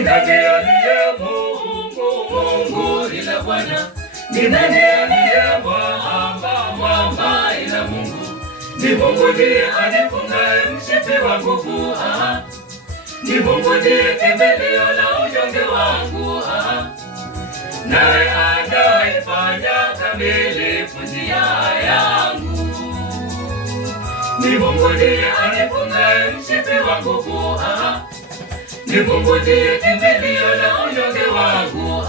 nani aliye Mungu ila Bwana? Ni nani aliye mwamba ila Mungu? Ni Mungu ndiye anifungaye mshipi wa nguvu. Ni Mungu ndiye kimbilio la unyonge wangu. Naye anaifanya kamilifu njia yangu. Ni Mungu ndiye anifungaye mshipi wa nguvu. Ni Mungu ndiye kimbilio la unyonge wangu.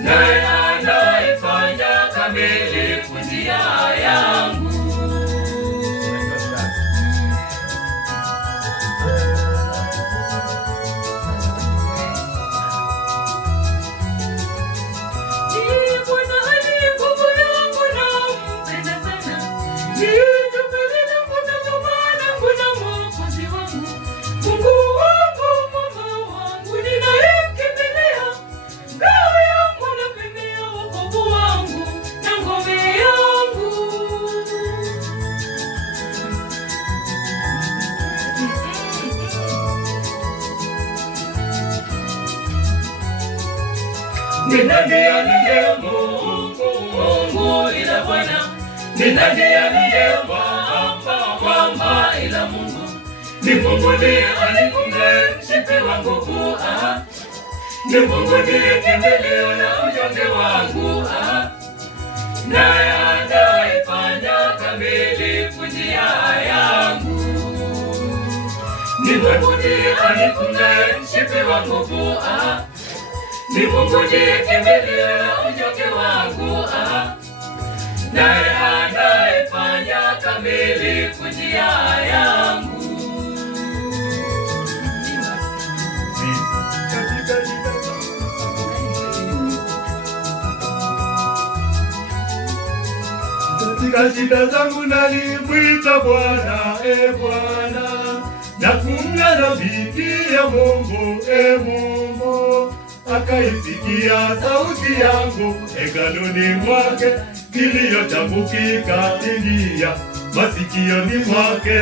Naye anaifanya kamilifu njia yangu. Ni nani aliye Mungu ila Bwana? Ni nani aliye mwamba ila Mungu? Ni Mungu ndiye anifungaye mshipi wa nguvu. Ni Mungu ndiye kimbilio la unyonge wangu. Naye anaifanya kamilifu njia yangu. Ni Mungu ndiye anifungaye mshipi wa nguvu. Ni Mungu ndiye kimbilio la unyonge wangu. Naye anaifanya kamilifu njia yangu. Katika shida zangu nalimwita Bwana, Bwana, na kumng'ana bidii ya Mungu, Mungu. Akaisikia sauti yangu hekaluni mwake, kilio changu kikaingia masikioni mwake.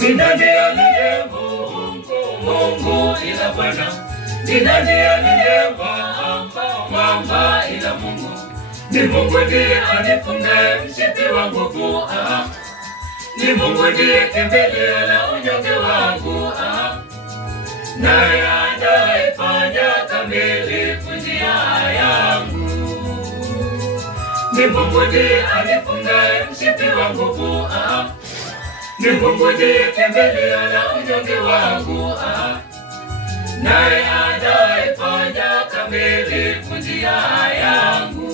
Ni nani aliye Mungu ila Bwana? Ni nani aliye mwamba ila Mungu? Ni Mungu ndiye anifungaye mshipi wa nguvu. Ni Mungu ndiye kimbilio la unyonge wangu. Naye anaifanya kamilifu njia yangu. Ni Mungu ndiye anifungaye mshipi wa nguvu. Ni Mungu ndiye kimbilio la unyonge wangu. Naye anaifanya kamilifu njia yangu.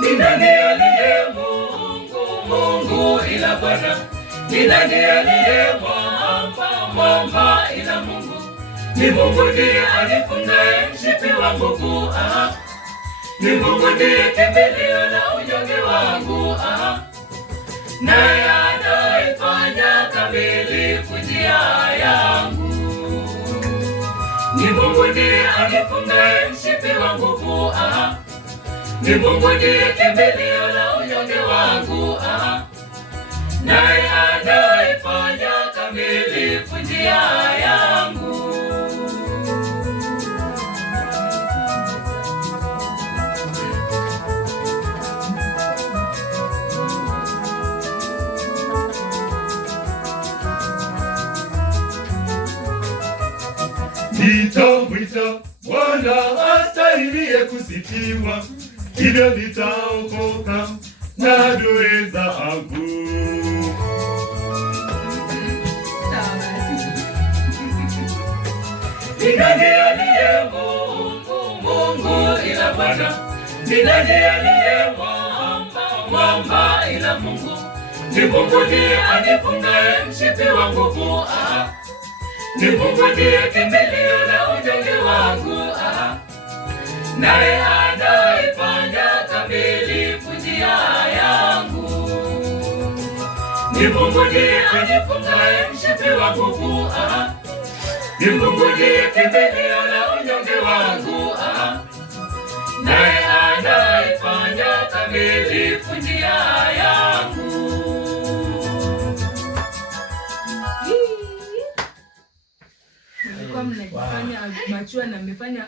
Ni nani aliye Mungu ila Bwana? Ni nani aliye mwamba ila Mungu? Ni Mungu ndiye anifungaye mshipi wa nguvu. Ni Mungu ndiye kimbilio la unyonge wangu. Naye anaifanya kamilifu njia yangu. Ni Mungu ndiye anifungaye mshipi wa nguvu. Ni Mungu ndiye kimbilio la unyonge wangu. Naye anaifanya kamilifu njia yangu. Nitamwita Bwana astahiliye kusifiwa, hivyo nitaokoka na adui zangu. Ni nani aliye Bwana? Ni nani aliye mwamba ila Mungu? Ni Mungu ndiye anifungaye mshipi wa nguvu. Ni Mungu ndiye kimbilio la unyonge wangu. Naye anaifanya kamilifu njia yangu. Ni Mungu ndiye anifungaye mshipi wa nguvu. Ni Mungu ndiye kimbilio la unyonge wangu. Naye anaifanya kamilifu njia yangu. Kwa mnajifanya machua na mmefanya